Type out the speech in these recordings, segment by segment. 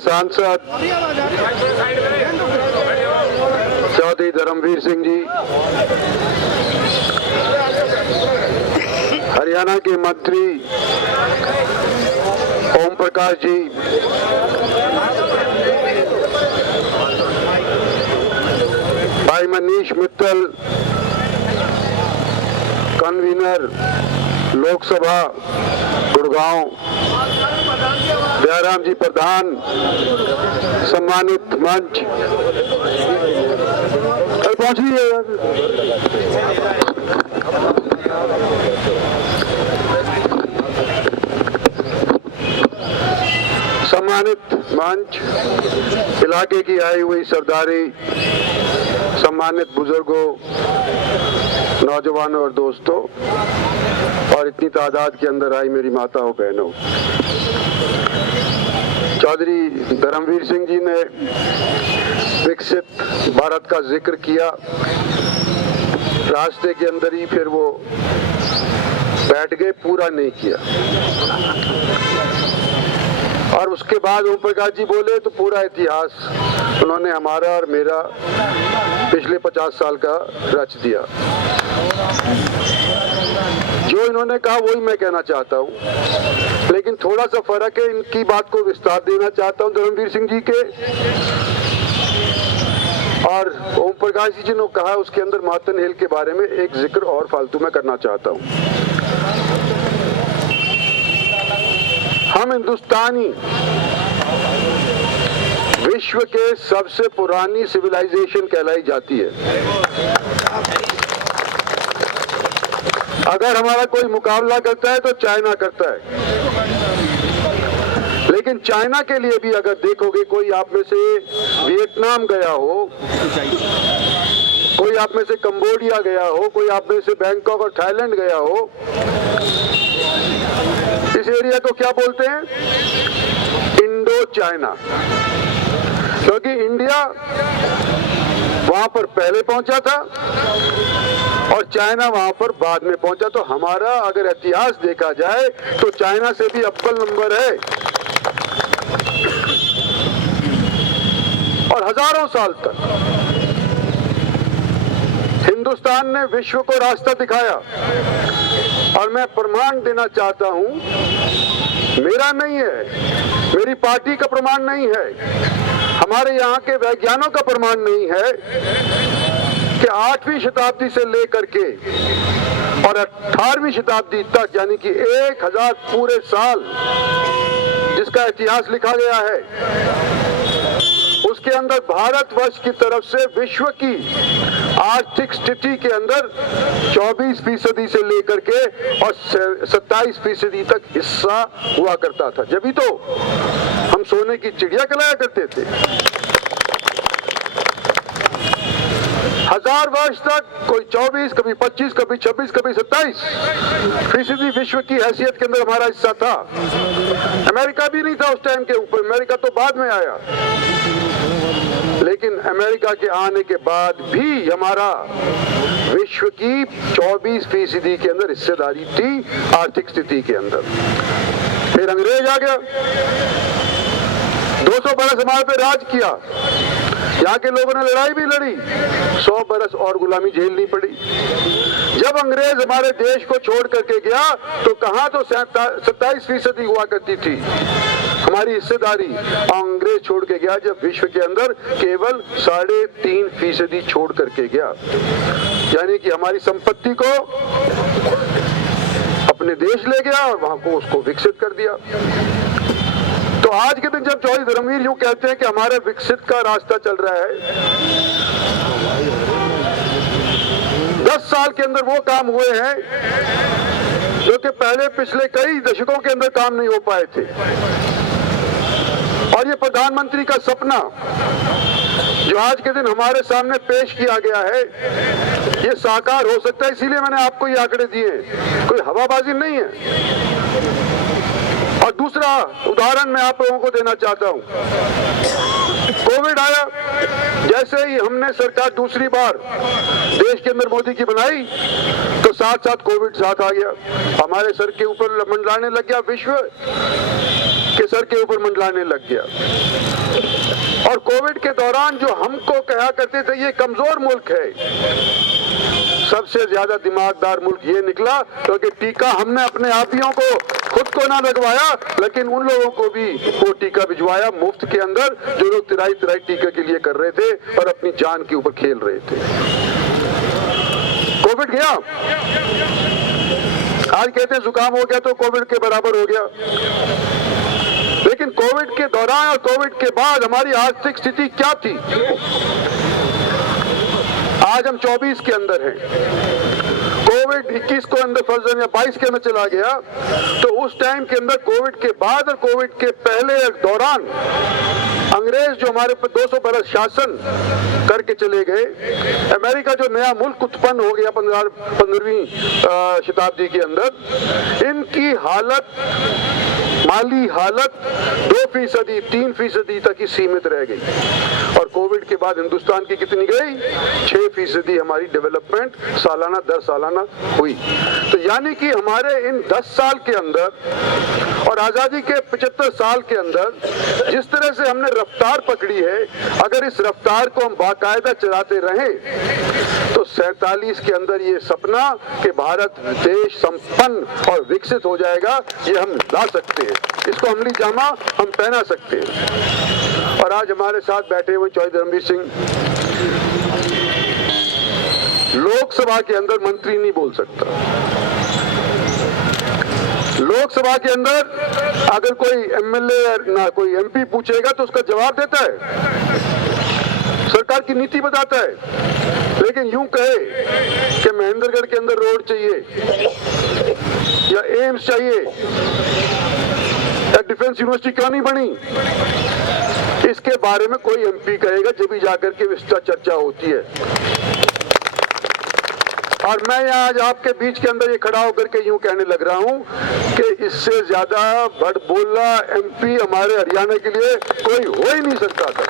सांसद चौधरी धर्मवीर सिंह जी, हरियाणा के मंत्री ओम प्रकाश जी, भाई मनीष मित्तल, कन्वीनर लोकसभा गुड़गांव, दयाराम जी प्रधान, सम्मानित मंच, पहुंचिए। सम्मानित मंच, इलाके की आई हुई सरदारी, सम्मानित बुजुर्गों, नौजवानों और दोस्तों, और इतनी तादाद के अंदर आई मेरी माताओं बहनों, चौधरी धर्मवीर सिंह जी ने विकसित भारत का जिक्र किया। रास्ते के अंदर ही फिर वो बैठ गए, पूरा नहीं किया। और उसके बाद ओम प्रकाश जी बोले तो पूरा इतिहास उन्होंने हमारा और मेरा पिछले 50 साल का रच दिया। जो इन्होंने कहा वही मैं कहना चाहता हूँ, लेकिन थोड़ा सा फर्क है। इनकी बात को विस्तार देना चाहता हूँ धर्मवीर सिंह जी के, और ओम प्रकाश जी ने कहा उसके अंदर मातन हिल के बारे में एक जिक्र और फालतू में करना चाहता हूँ। हम हिंदुस्तानी विश्व के सबसे पुरानी सिविलाइजेशन कहलाई जाती है। अगर हमारा कोई मुकाबला करता है तो चाइना करता है, लेकिन चाइना के लिए भी अगर देखोगे, कोई आप में से वियतनाम गया हो, कोई आप में से कंबोडिया गया हो, कोई आप में से बैंकॉक और थाईलैंड गया हो, इस एरिया को क्या बोलते हैं? इंडो चाइना, क्योंकि इंडिया वहां पर पहले पहुंचा था और चाइना वहां पर बाद में पहुंचा। तो हमारा अगर इतिहास देखा जाए तो चाइना से भी अव्वल नंबर है। और हजारों साल तक हिंदुस्तान ने विश्व को रास्ता दिखाया, और मैं प्रमाण देना चाहता हूं, मेरा नहीं है, मेरी पार्टी का प्रमाण नहीं है, हमारे यहाँ के वैज्ञानिकों का प्रमाण नहीं है कि 8वीं शताब्दी से लेकर के और 18वीं शताब्दी तक, यानी कि 1000 पूरे साल जिसका इतिहास लिखा गया है, उसके अंदर भारतवर्ष की तरफ से विश्व की आर्थिक स्थिति के अंदर 24% से लेकर के और 27% तक हिस्सा हुआ करता था। जब भी तो हम सोने की चिड़िया कहलाया करते थे। 1000 वर्ष तक कोई 24, कभी 25, कभी 26, कभी 27% विश्व की हैसियत के अंदर हमारा हिस्सा था। अमेरिका भी नहीं था उस टाइम के ऊपर, अमेरिका तो बाद में आया, लेकिन अमेरिका के आने के बाद भी हमारा विश्व की 24% के अंदर हिस्सेदारी थी आर्थिक स्थिति के अंदर। फिर अंग्रेज आ गया, 200 बरस हमारे पे राज किया, यहाँ के लोगों ने लड़ाई भी लड़ी, 100 बरस और गुलामी झेलनी पड़ी। जब अंग्रेज हमारे देश को छोड़ करके गया तो कहाँ तो 27% हुआ करती थी हमारी हिस्सेदारी, अंग्रेज छोड़ के गया जब विश्व के अंदर केवल 3.5% छोड़ करके गया। यानी कि हमारी संपत्ति को अपने देश ले गया और वहां को उसको विकसित कर दिया। तो आज के दिन जब चौधरी धर्मवीर यूं कहते हैं कि हमारे विकसित का रास्ता चल रहा है, 10 साल के अंदर वो काम हुए हैं जो कि पहले पिछले कई दशकों के अंदर काम नहीं हो पाए थे। और ये प्रधानमंत्री का सपना जो आज के दिन हमारे सामने पेश किया गया है, ये साकार हो सकता है। इसीलिए मैंने आपको ये आंकड़े दिए, कोई हवाबाजी नहीं है। और दूसरा उदाहरण मैं आप लोगों को देना चाहता हूं, कोविड आया, जैसे ही हमने सरकार दूसरी बार देश के अंदर मोदी की बनाई तो साथ साथ कोविड साथ आ गया, हमारे सर के ऊपर मंडराने लग गया विश्व। के सर के ऊपर मंडलाने लग गया। और कोविड के दौरान जो हमको कहा करते थे ये कमजोर मुल्क है, सबसे ज्यादा दिमागदार मुल्क ये निकला, क्योंकि टीका हमने अपने आपियों को खुद को ना लगवाया, लेकिन उन लोगों को भी वो टीका भिजवाया मुफ्त के अंदर, जो लोग तिराई टीका के लिए कर रहे थे और अपनी जान के ऊपर खेल रहे थे। कोविड गया, आज कहते हैं जुकाम हो गया तो कोविड के बराबर हो गया, लेकिन कोविड के दौरान और कोविड के बाद हमारी आर्थिक स्थिति क्या थी? आज हम 24 के अंदर हैं, कोविड 21 को अंदर फर्जन या 22 के अंदर चला गया, तो उस टाइम के अंदर कोविड के बाद और कोविड के पहले दौरान अंग्रेज जो हमारे पर 200 बरस शासन करके चले गए, अमेरिका जो नया मुल्क उत्पन्न हो गया 15वीं शताब्दी के अंदर, इनकी हालत, माली हालत 2%, 3% तक ही सीमित रह गई। और कोविड के बाद हिंदुस्तान की कितनी गई? 6% हमारी डेवलपमेंट सालाना दर सालाना हुई। तो यानी कि हमारे इन 10 साल के अंदर और आजादी के 75 साल के अंदर जिस तरह से हमने रफ्तार पकड़ी है, अगर इस रफ्तार को हम बाकायदा चलाते रहें तो 47 के अंदर ये सपना कि भारत देश संपन्न और विकसित हो जाएगा, ये हम ला सकते हैं, इसको अमली जामा हम पहना सकते हैं। और आज हमारे साथ बैठे हुए चौधरी धर्मवीर सिंह, लोकसभा के अंदर मंत्री नहीं बोल सकता, लोकसभा के अंदर अगर कोई एमएलए ना कोई एमपी पूछेगा तो उसका जवाब देता है, सरकार की नीति बताता है। लेकिन यूं कहे कि महेंद्रगढ़ के अंदर रोड चाहिए या एम्स चाहिए या डिफेंस यूनिवर्सिटी क्यों नहीं बनी, इसके बारे में कोई एमपी कहेगा जब भी जाकर के विस्तृत चर्चा होती है। और मैं यहाँ आज आपके बीच के अंदर ये खड़ा होकर के यूं कहने लग रहा हूं कि इससे ज्यादा बड़बोला एमपी हमारे हरियाणा के लिए कोई हो ही नहीं सकता था,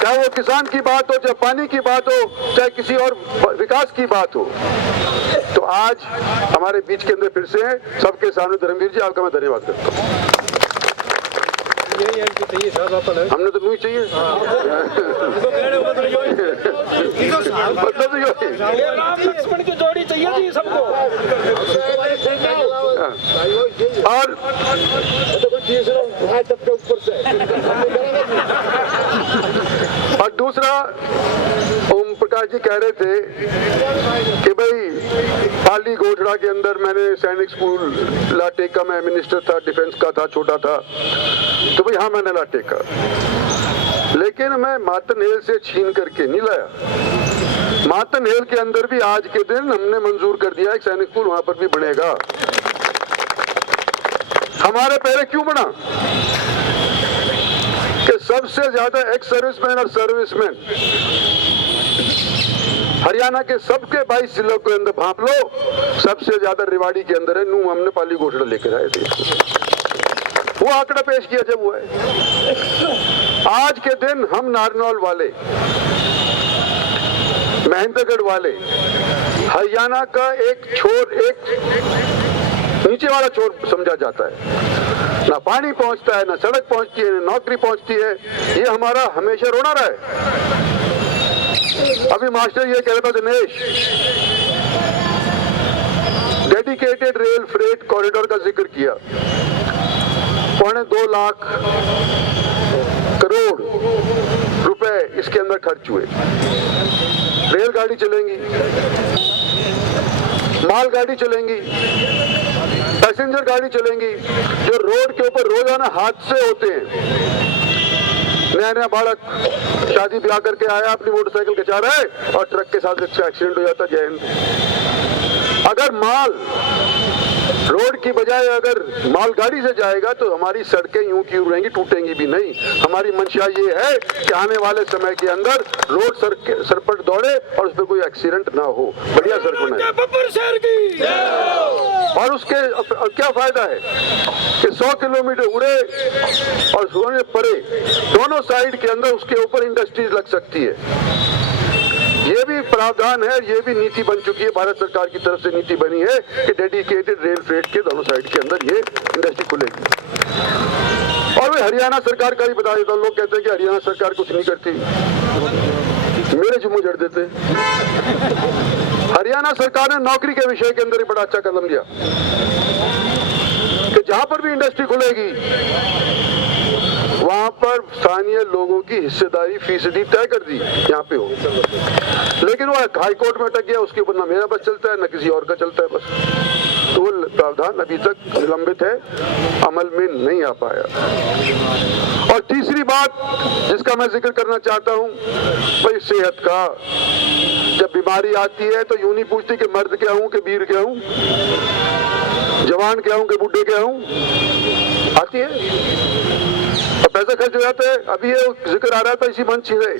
चाहे वो किसान की बात हो, चाहे पानी की बात हो, चाहे किसी और विकास की बात हो। तो आज हमारे बीच के अंदर फिर से सबके सामने धर्मवीर जी, आपका मैं धन्यवाद करता हूँ। हमने तो नहीं चाहिए, लक्ष्मण की जोड़ी चाहिए थी सबको। और दूसरा, ओम प्रकाश जी कह रहे थे कि भाई पाली गोठड़ा के अंदर मैंने सैनिक स्कूल लाटेका में मिनिस्टर था, डिफेंस का था, छोटा था, तो भाई हाँ मैंने लाटेका, लेकिन मैं मातन हेल से छीन करके नहीं लाया। मातन हेल के अंदर भी आज के दिन हमने मंजूर कर दिया एक सैनिक स्कूल, वहां पर भी बनेगा। हमारे पहले क्यों बना कि सबसे ज्यादा एक्स सर्विसमैन और सर्विसमैन हरियाणा के सबके 22 जिलों के अंदर भांप लो, सबसे ज्यादा रेवाड़ी के अंदर है। नू हमने पाली गोठड़ा लेकर आए थे, वो आंकड़ा पेश किया जब हुआ है। आज के दिन हम नारनौल वाले, महेंद्रगढ़ वाले, हरियाणा का एक छोर, एक नीचे वाला छोर समझा जाता है, ना पानी पहुंचता है, ना सड़क पहुंचती है, ना नौकरी पहुंचती है। ये हमारा हमेशा रोना रहा है। अभी मास्टर ये कह रहा था Dinesh, dedicated rail freight corridor का जिक्र किया, 2.25 लाख करोड़ रुपए इसके अंदर खर्च हुए। रेलगाड़ी चलेंगी, मालगाड़ी चलेंगी, पैसेंजर गाड़ी चलेंगी। जो रोड के ऊपर रोजाना हादसे होते हैं, नया नया बालक शादी ब्याह करके आया, अपनी मोटरसाइकिल खिंचा रहा है और ट्रक के साथ इसका एक्सीडेंट हो जाता है। जय हिंद। अगर माल रोड की बजाय अगर मालगाड़ी से जाएगा तो हमारी सड़कें यूं की यूं रहेंगी, टूटेंगी भी नहीं। हमारी मंशा ये है कि आने वाले समय के अंदर रोड सरपट दौड़े और उस पर कोई एक्सीडेंट ना हो, बढ़िया सड़क बनाए। और उसके क्या फायदा है कि 100 किलोमीटर उड़े और सोने पड़े, दोनों साइड के अंदर उसके ऊपर इंडस्ट्रीज लग सकती है। ये भी प्रावधान है, ये भी नीति बन चुकी है, भारत सरकार की तरफ से नीति बनी है कि डेडिकेटेड रेल फ्रेट के दोनों साइड के अंदर ये इंडस्ट्री खुलेगी। और वे हरियाणा सरकार का ही बता देता हूं। लोग कहते हैं कि हरियाणा सरकार कुछ नहीं करती, मेरे जुम्मू जड़ देते। हरियाणा सरकार ने नौकरी के विषय के अंदर ही बड़ा अच्छा कदम लिया कि जहां पर भी इंडस्ट्री खुलेगी वहां पर स्थानीय लोगों की हिस्सेदारी फीसदी तय कर दी यहाँ पे हो। लेकिन वो हाई कोर्ट में अटक गया, उसके ऊपर ना मेरा बस चलता है ना किसी और का चलता है बस। तो वो प्रावधान अभी तक निलंबित है, अमल में नहीं आ पाया। और तीसरी बात जिसका मैं जिक्र करना चाहता हूं, भाई सेहत का। जब बीमारी आती है तो यूं नहीं पूछती कि मर्द क्या हूं कि वीर क्या हूं, जवान क्या हूं कि बुढ़े क्या हूं, आती है और पैसा खर्च हो जाता है। अभी ये जिक्र आ रहा था इसी मंच से,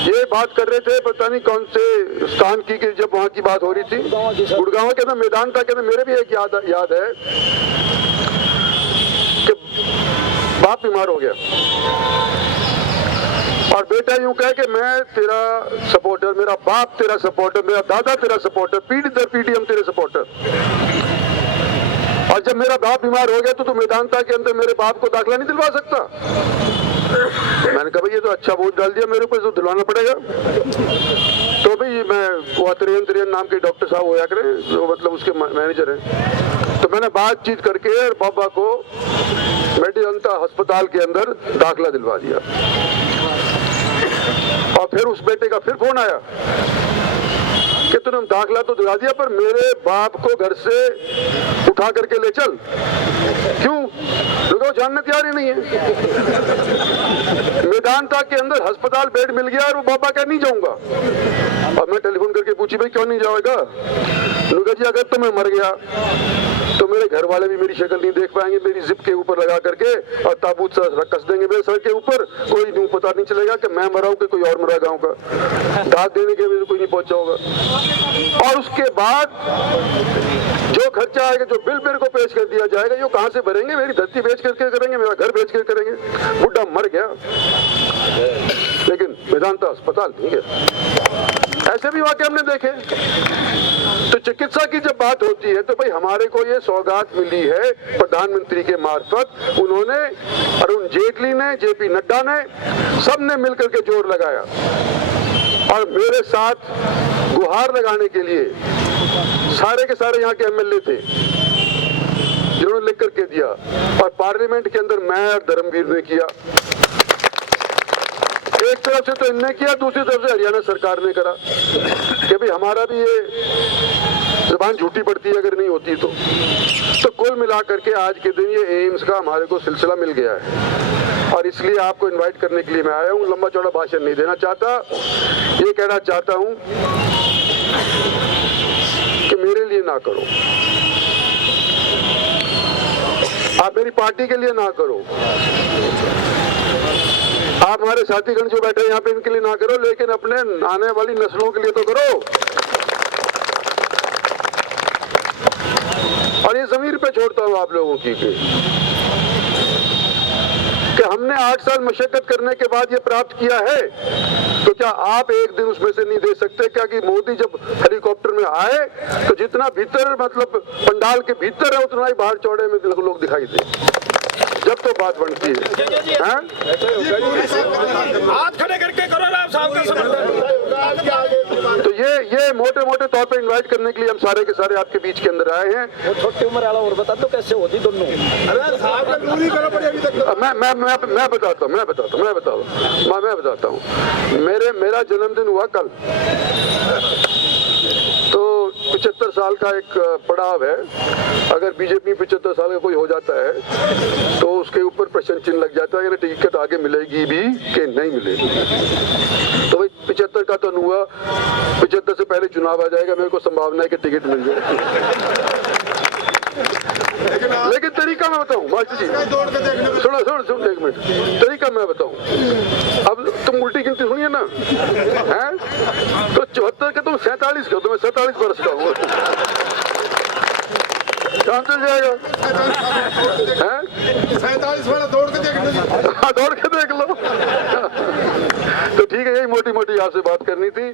ये बात कर रहे थे पता नहीं कौन से स्थान की, कि जब वहां की बात हो रही थी गुड़गांव के अंदर मैदान था, कहते मेरे भी एक याद है कि बाप बीमार हो गया और बेटा यूं कहे कि मैं तेरा सपोर्टर, मेरा बाप तेरा सपोर्टर, मेरा दादा तेरा सपोर्टर, पीढ़ी दर पीढ़ी हम तेरे सपोर्टर। और जब मेरा बाप बीमार हो गया तो मैदानता के अंदर मेरे बाप को दाखिला नहीं दिलवा सकता। मैंने कहा भाई ये तो अच्छा बोझ डाल दिया मेरे ऊपर, तो दिलवाना पड़ेगा। तो भाई मैं वो त्रियन नाम के डॉक्टर साहब होया करें जो मतलब उसके मैनेजर हैं, तो मैंने बातचीत करके बाबा को मेडिकल अस्पताल के अंदर दाखिला दिलवा दिया। और फिर उस बेटे का फिर फोन आया कि तूने दाखिला तो दिला दिया पर मेरे बाप को घर से उठा करके ले चल। क्यों? क्योंकि वो जानने तैयार ही नहीं है। मैदानता के अंदर अस्पताल बेड मिल गया और वो बाबा क्या नहीं जाऊंगा। और मैं टेलीफोन करके पूछी भाई क्यों नहीं जाएगा? नुगा जी अगर तो मैं मर गया तो मेरे घर वाले भी मेरी शक्ल नहीं देख पाएंगे, मेरी जिप के ऊपर लगा करके और ताबूत कस देंगे मेरे सर के ऊपर, कोई नहीं पता नहीं चलेगा कि मैं मरा हूं कि कोई और मरा गांव का। दाद देने के भी कोई नहीं पहुंचा होगा। और उसके बाद जो खर्चा आएगा, जो बिल मेरे को पेश कर दिया जाएगा, ये कहां से भरेंगे? मेरी धरती बेच करके करेंगे, मेरा घर बेच कर करेंगे। बुढ़ा मर गया लेकिन वेदांता अस्पताल नहीं गया। ऐसे भी वाकई हमने देखे। तो चिकित्सा की जब बात होती है तो भाई हमारे को ये सौगात मिली है प्रधानमंत्री के मार्फत। उन्होंने, अरुण जेटली ने, जेपी नड्डा ने, सबने मिलकर के जोर लगाया और मेरे साथ गुहार लगाने के लिए सारे के सारे यहाँ के एमएलए थे जिन्होंने लिख करके दिया। और पार्लियामेंट के अंदर मैं और धर्मवीर ने किया। एक तरफ से तो इनने किया, दूसरी तरफ से हरियाणा सरकार ने करा कि भाई हमारा भी ये जुबान झूठी पड़ती है अगर नहीं होती तो कुल मिलाकर के आज के दिन ये एम्स का हमारे को सिलसिला मिल गया है। और इसलिए आपको इनवाइट करने के लिए मैं आया हूँ। लंबा चौड़ा भाषण नहीं देना चाहता, ये कहना चाहता हूँ कि मेरे लिए ना करो, आप मेरी पार्टी के लिए ना करो, आप हमारे साथीगण जो बैठे हैं यहाँ पे इनके लिए ना करो, लेकिन अपने आने वाली नस्लों के लिए तो करो। और ये जमीर पे छोड़ता हूँ आप लोगों की कि हमने 8 साल मशक्कत करने के बाद ये प्राप्त किया है, तो क्या आप एक दिन उसमें से नहीं दे सकते? क्या कि मोदी जब हेलीकॉप्टर में आए तो जितना भीतर मतलब पंडाल के भीतर है उतना ही बाहर चौड़े में लोग दिखाई दे, जब तो बात बनती है। हाथ खड़े करके करो ना आप साहब का समर्थन। तो ये मोटे मोटे तौर पे इनवाइट करने के लिए हम सारे के सारे आपके बीच के अंदर आए हैं। वो छोटी उम्र वाला और बता दो कैसे होती दोनों। मैं बताता हूँ। मेरा जन्मदिन हुआ कल, तो 75 साल का एक पड़ाव है। अगर बीजेपी 75 साल का कोई हो जाता है तो उसके ऊपर प्रश्न चिन्ह लग जाता है कि टिकट आगे मिलेगी भी कि नहीं मिलेगी। तो भाई 75 का तो हुआ, 75 से पहले चुनाव आ जाएगा, मेरे को संभावना है कि टिकट मिल जाए। लेकिन तरीका मैं बताऊं मास्टर जी, सुनो एक मिनट, तरीका मैं बताऊं। अब तुम उल्टी गिनती सुनिए ना, हैं? तो 74 के तुम 47 का, तो मैं 47 वर्ष का हूँ, काम चल जाएगा। 47 वाला दौड़ के देख लो। दौड़ के देख लो। तो ठीक है, यही मोटी मोटी आपसे बात करनी थी।